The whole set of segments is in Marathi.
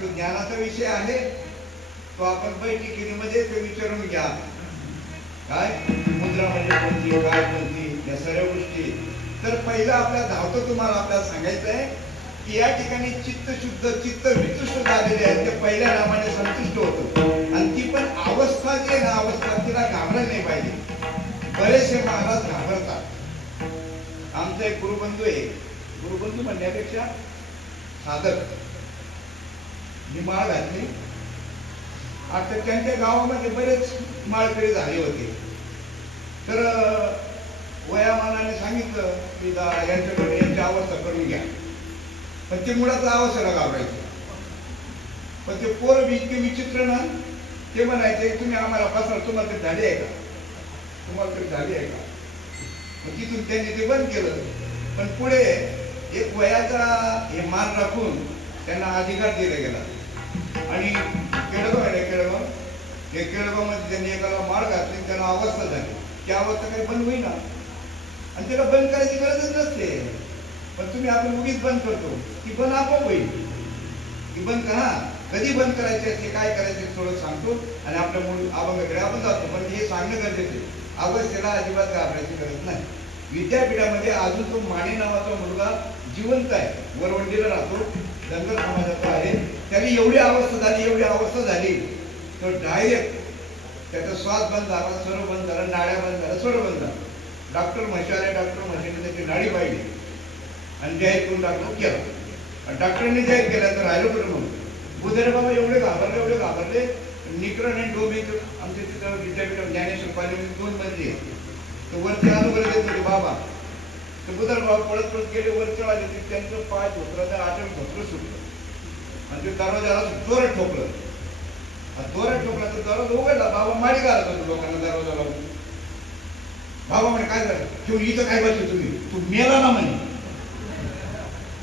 तो ज्ञानाचा विषय आहे, तो आपण बैठकीमध्ये ते विचारून घ्या. काय मुद्रा म्हणजे कोणती, काय कोणती, या सर्व गोष्टी. तर पहिलं आपल्या धावतं तुम्हाला आपल्याला सांगायचं आहे की या ठिकाणी चित्त शुद्ध, चित्त वितुष्ट झालेले आहे, ते पहिल्या नामाने संतुष्ट होतं. आणि ती पण अवस्था जी आहे ना, अवस्था तिला घाबरायला नाही पाहिजे. बरेचसे महाराज घाबरतात. आमचा एक गुरुबंधू आहे, गुरुबंधू म्हणण्यापेक्षा साधक, मी माळ घातली. आता त्यांच्या गावामध्ये बरेच माळकरी झाले होते. तर वयामानाने सांगितलं की यांच्याकडे यांची अवस्था करून घ्या. पण ते मुळात अवस्थेला घाबरायचे. पण ते पोरं बी इतके विचित्र ना, ते म्हणायचे तुम्ही आम्हाला बसणार, तुम्हाला तरी झाली आहे का, तुम्हाला तरी झाली आहे का. मग तिथून त्यांनी ते बंद केलं. पण पुढे एक वयाचा हे मान राखून त्यांना अधिकार दिला गेला. आणि केळगाव आहे, केळगाव, हे केळगावमध्ये त्यांनी एकाला माळ घातली, त्यांना अवस्था झाली. ती अवस्था काही बंद होईना, आणि त्याला बंद करायची गरजच नसते. पण तुम्ही आपण उगीच बंद करतो, ती बंद आपोआप होईल. ती बंद करा, कधी बंद करायची असते, काय करायचे थोडं सांगतो आणि आपल्या मूळ अभंगाकडे आपण जातो. पण हे सांगणं गरजेचं आहे. अवस्थेला अजिबात घाबरायची गरज नाही. विद्यापीठामध्ये अजून तो माने नावाचा मुलगा जिवंत आहे, वरवंडीला राहतो, धनगर समाजाचा आहे. त्याने एवढी अवस्था झाली, एवढी अवस्था झाली, तो डायरेक्ट त्याचा श्वास बंद झाला, सर्व बंद झाला, नाड्या बंद झाला, सर्व बंद झालं. डॉक्टर म्हशाले, डॉक्टर म्हशाने त्याची नाडी पाहिली आणि जाहीर करून डॉक्टर केला. डॉक्टरांनी जाहीर केलं तर राहिलो कुठं म्हणून. बुधरे बाबा एवढे घाबरले, एवढे घाबरले. निकरण आणि डोबे आमच्या तिथं विद्यापीठ ज्ञानेश्वर पालिकेत 2 मजली आहे. तर वरती अनुभव देत होते बाबा. तर बुधर बाबा पळत पळत गेले, वर चढाले. त्यांचं पाय धोत्र, त्या आठवण धोत्र सुटलं आणि ते दरवाजाला जोरात ठोकलं. जोरात ठोकला तर दरवाजा उघडला. बाबा माडी घालत होतो लोकांना दरवाजा लावून. बाबा म्हणे काय झालं, ठेवून इथं काय बसले तुम्ही, तू मेला ना म्हणे,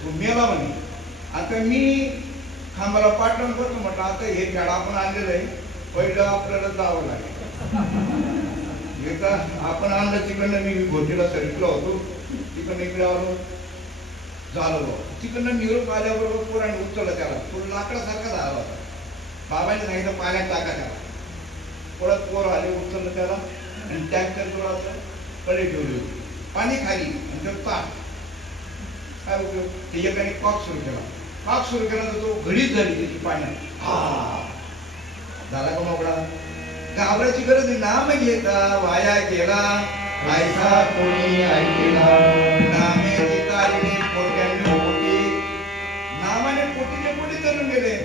तू मेला म्हणे. आता मी खांबाला पाठवून करतो म्हटलं, आता हे खेळ आपण आणलेलं आहे, पहिलं आपल्याला जावं लागेल. आपण आणलं तिकडनं, मी घोटीला सरकलो होतो, तिकडनं इकडे आलो, झालं. तिकडनं निरोप आल्याबरोबर पोराने उचललं त्याला. तो लाकडासारखा झाला होता. बाबांनी सांगितलं पाण्यात टाका त्याला. परत पोरं आले, उचललं त्याला आणि टँकर जोराचं कडे ठेवली होती. पाणी खाली आणि तो ताट. काय उपयोग, ते एकाने कॉक सुरू केला. कॉक सुरू केला तर तो घडीच झाली त्याची पाण्यात. झाला का मोकळा. घाबरायची गरज नाही. नाम घेता वाया गेला, ऐसा कोणी ऐकला. नामे चितारिणे कोट्याने कोटी, नामाने कोटीने कोटी तरुण गेले.